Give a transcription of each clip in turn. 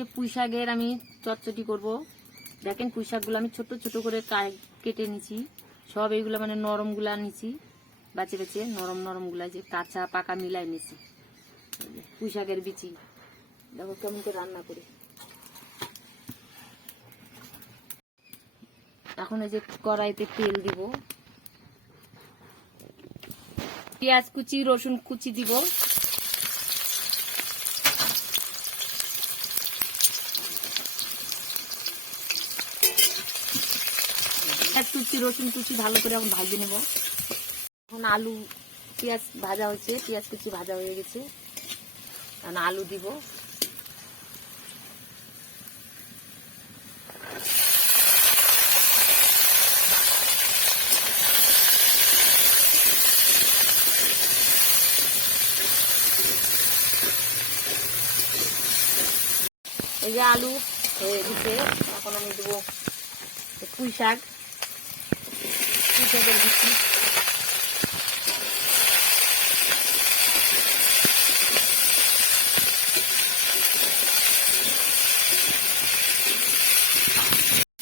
হচ্ছে পুঁই শাকের আমি চটচটি করব। দেখেন পুঁই শাকগুলো আমি ছোট ছোট করে কেটে নিছি। সব এইগুলো মানে নরমগুলা নিছি, বাছে বেছে নরমগুলা, যে কাঁচা পাকা মিলাই নিছি। পুঁই শাকের বিচি দেখো কেমন করে রান্না করি। এখন এই যে কড়াইতে তেল দিব, পেঁয়াজ কুচি রসুন কুচি দিব, কুচি রসুন কুচি ভালো করে এখন ভাজে নেব। এখন আলু, পেঁয়াজ ভাজা হচ্ছে, পেঁয়াজ কুচি ভাজা হয়ে গেছে, এখন আলু দিব। এই যে আলু হয়ে গেছে, এখন আমি দেবো পুঁই শাকের বিচি।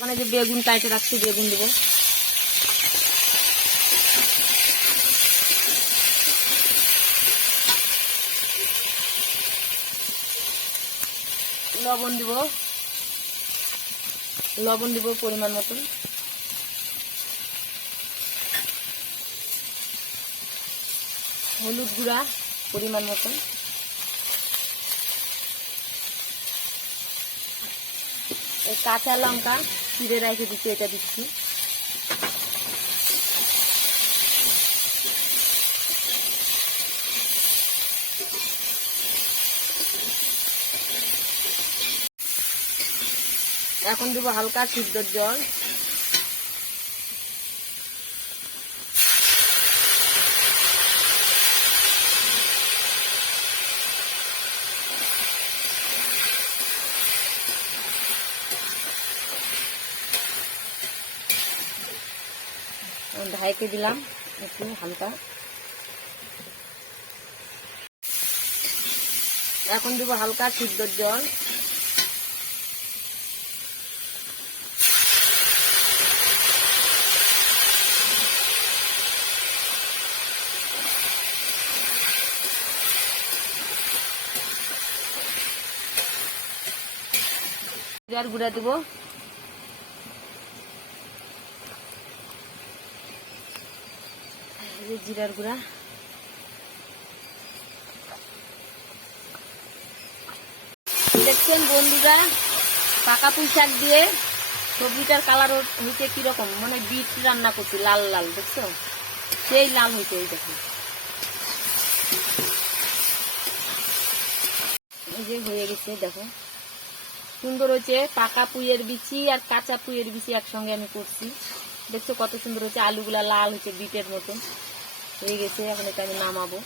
মানে যে বেগুন কাটে রাখছি, বেগুন দেবো। লবণ দিব পরিমাণ মতন। হলুদ গুঁড়া পরিমাণ মতন। কাঁচা লঙ্কা চিড়ে রেখে দিচ্ছি, এটা দিচ্ছি। এখন দেবো হালকা সিদ্ধর জল। ঢাইকে দিলাম একটু হালকা। এখন দেবো হালকা সিদ্ধর জল। জিরার গুঁড়া দেবো, জিরার গুঁড়া। দেখছেন বন্ধুরা, পাকা পুঁই শাক দিয়ে সবজিটার কালার হয়েছে কিরকম, মানে বিট রান্না করছি লাল লাল, দেখছো সেই লাল হয়েছে। এই দেখো এই যে হয়ে গেছে, দেখো সুন্দর হয়েছে। পাকা পুঁইয়ের বিচি আর কাঁচা পুঁইয়ের বিচি একসঙ্গে আমি করছি, দেখছো কত সুন্দর হয়েছে। আলুগুলা লাল হয়েছে বিটের মতন হয়ে গেছে। এখন এটা আমি নামাবো।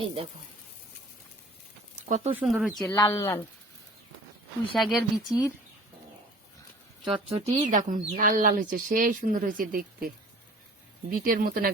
এই দেখো কত সুন্দর হয়েছে লাল লাল পুঁই শাকের বিচির চটচটি। দেখুন লাল লাল হয়েছে, সেই সুন্দর হয়েছে দেখতে, বিটের মতন।